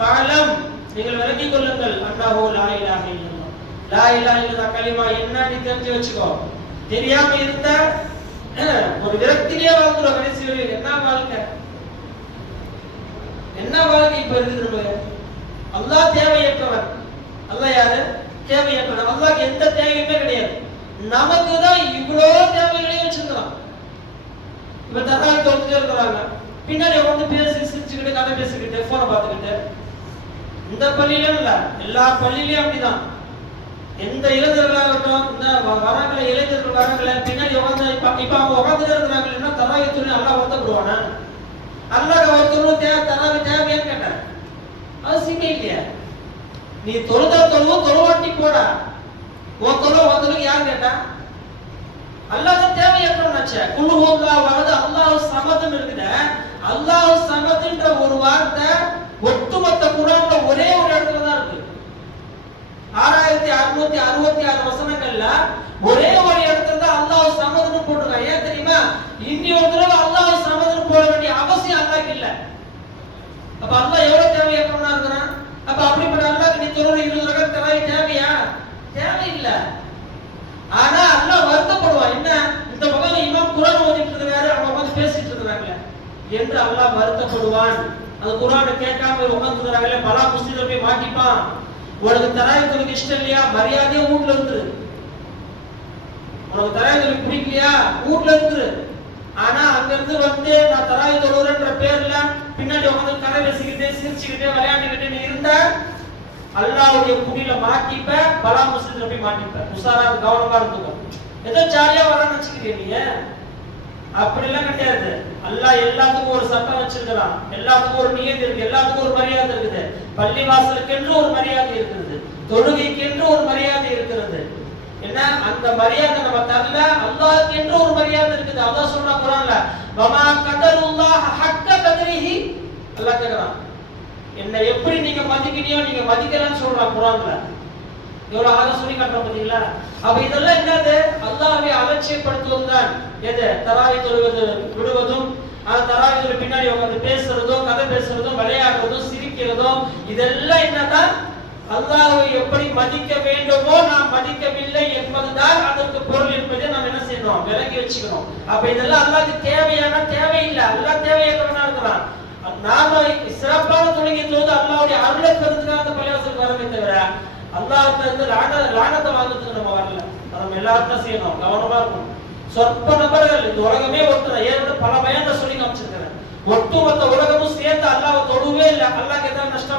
ஃபஅலம் நீங்கள் விளங்கிக் கொள்ளுங்கள் அல்லாஹு லா இலாஹ இல்லல்லாஹ். லா இலாஹ இல்லல்லாஹ் கலிமா என்னன்னு தெரிஞ்சு வச்சுக்கோ. தெரியாம இருந்தா ஒரு விரக்தியிலே வாழ்ந்துரும். கடைசி வரையில் என்ன வாழ்க்கை இப்ப இருக்குது. அல்லாஹ் தேவையற்றவன். அல்லாஹ் யாரு? தேவையற்றவன். அல்லாஹ்க்கு எந்த தேவையுமே கிடையாது. நமக்கு தான் இவ்வளோ தேவைகளையும் வச்சிருக்கிறான். இப்ப தராய் தொழுது இருக்கிறாங்க, பின்னாடி வந்து பேசி சிரிச்சுக்கிட்டு கதை பேசிக்கிட்டு போனை பார்த்துக்கிட்டு. இந்த பள்ளியிலும் இல்ல, எல்லா பள்ளியிலயும் அப்படிதான். எந்த இளைஞர்களாகட்டும், இந்த வராங்கள இளைஞர்கள் வராங்கள பின்னாடி உட்காந்து இப்ப அவங்க உட்காந்துட்டு இருக்கிறாங்கன்னா தராய் துணி அல்லா வருத்தப்படுவானா? அல்லாஹ் ஒருத்தரும் தராவி தேவையான்னு கேட்டேன். அவசியமே இல்லையா? நீ தொழுதா தொழுவோம், தொழுவாட்டி போடா. உன் தொழு வந்ததுக்கு யார் கேட்டா? அல்லாஹ் தேவையற்றவனாச்சே. குல்ஹுவல்லாஹு அஹத் அல்லாஹ் ஸமதுன்னு இருக்குது. அல்லாஹ் ஸமதுன்ற ஒரு வார்த்தை ஒட்டுமொத்த குர்ஆன்ல ஒரே ஒரு இடத்துல தான் இருக்கு. 6666 வசனங்கள்ல ஒரே ஒரு இடத்துல தான் அல்லாஹ் ஸமதுன்னு போட்டுருக்கான். ஏன் தெரியுமா? இன்னி ஒரு தடவை அல்லாஹ் ஸமதுன்னு போட வேண்டிய அவசியம் அல்லாஹ்க்கு இல்ல. அப்ப அல்லாஹ் எவ்வளவு தேவையற்றவனா இருக்கிறான்? அப்ப அப்படிப்பட்ட அல்லாஹ்க்கு நீ தொழுது 20 ரக்காத் தராவி தேவையா? தேவையில்லை. ஆனா அல்லாஹ் வருத்தப்படுவான். என்ன, இந்த பக்கம் இமாம் குர்ஆன் ஓதிட்டு இருக்காரு, அவங்க வந்து பேசிட்டு இருக்காங்க என்று அல்லாஹ் வருத்தப்படுவான். அந்த குர்ஆனை கேட்காம உட்கார்ந்துறாங்களே, பலா முஸ்லிம்ல போய் மாட்டிப்பான். உனக்கு தராவிக்கு இஷ்டம் இல்லையா? மரியாதையா வீட்ல இருந்து. உனக்கு தராவிக்கு பிடிக்கலையா? வீட்ல இருந்து. ஆனா அங்க இருந்து வந்து நான் தராவி தொழுறேன்ற பேர்ல பின்னாடி உட்கார்ந்து கதை பேசிக்கிட்டே சிரிச்சுக்கிட்டே விளையாண்டுக்கிட்டே நீ இருந்தா அல்லாஹ்வுடைய குடியில மாட்டிப்ப, பலா முஸ்லிம்ல போய் மாட்டிப்ப. உசாரா கவனமா இருந்துக்கோ. ஏதோ ஜாலியா வரணும்னு வச்சுக்கிறீங்க நீங்க. அப்படிலாம் கிடையாது. அல்லாஹ் எல்லாத்துக்கும் ஒரு சட்டம் வச்சிருக்கிறான். எல்லாத்துக்கும் ஒரு நியதி இருக்கு. எல்லாத்துக்கும் ஒரு மரியாதை இருக்குது. பள்ளி வாசலுக்கென்று ஒரு மரியாதை இருக்குது. தொழுகைக்கென்று ஒரு மரியாதை இருக்கிறது. என்ன, அந்த மரியாதை நம்ம தரல, அல்லாஹ்க்கு என்று ஒரு மரியாதை இருக்குது. அல்லாஹ் சொல்றா குர்ஆன்ல, வமா கதருல்லாஹ் ஹக்க கத்ரிஹி. அல்லாஹ் கேக்குறான், என்ன எப்படி நீங்க மதிக்கறியோ நீங்க மதிக்கலன்னு சொல்றான் குர்ஆன்ல. எவ்வளவு அழகா சொல்லி காட்டுறோம் பாத்தீங்களா? அப்ப இதெல்லாம் என்னது? அல்லாஹ்வை அலட்சியப்படுத்துவதுதான். எது? தராவி தொழுவது விடுவதும், அந்த தராவிக்கு பின்னாடி உட்கார்ந்து பேசுறதும், கதை பேசுறதும், விளையாடுறதும், சிரிக்கிறதும், இதெல்லாம் என்னதான்? அல்லாஹ்வை எப்படி மதிக்க வேண்டுமோ நாம் மதிக்கவில்லை என்பதுதான் அதற்கு பொருள் என்பதை நாம் என்ன செய்யணும்? விளங்கி வச்சுக்கணும். அப்ப இதெல்லாம் அல்லாஹ்க்கு தேவையான தேவையில்லை. அல்லாஹ் தேவையற்றவனா இருக்கிறான். நாம சிறப்பான தொழுகை தொழுது அல்லாஹ்வுடைய அருளை பெறுவதற்காக அந்த பள்ளிவாசலுக்கு வரவே தவிர அல்லாஹ்ட்ட இருந்து லானத்தை வாங்குறதுக்கு நம்ம வரல. நம்ம எல்லாரும் செய்யணும், கவனமா இருக்கணும். சொற்ப நபர்கள், இந்த உலகமே ஒருத்தர் ஏற்கனவே பல பயன்களை சொல்லி காமிச்சிருக்கிறேன். ஒட்டுமொத்த உலகமும் சேர்ந்து அல்லாஹ்வை தொழுவே இல்லை. அல்லாஹ்க்கு ஏதாவது நஷ்டம்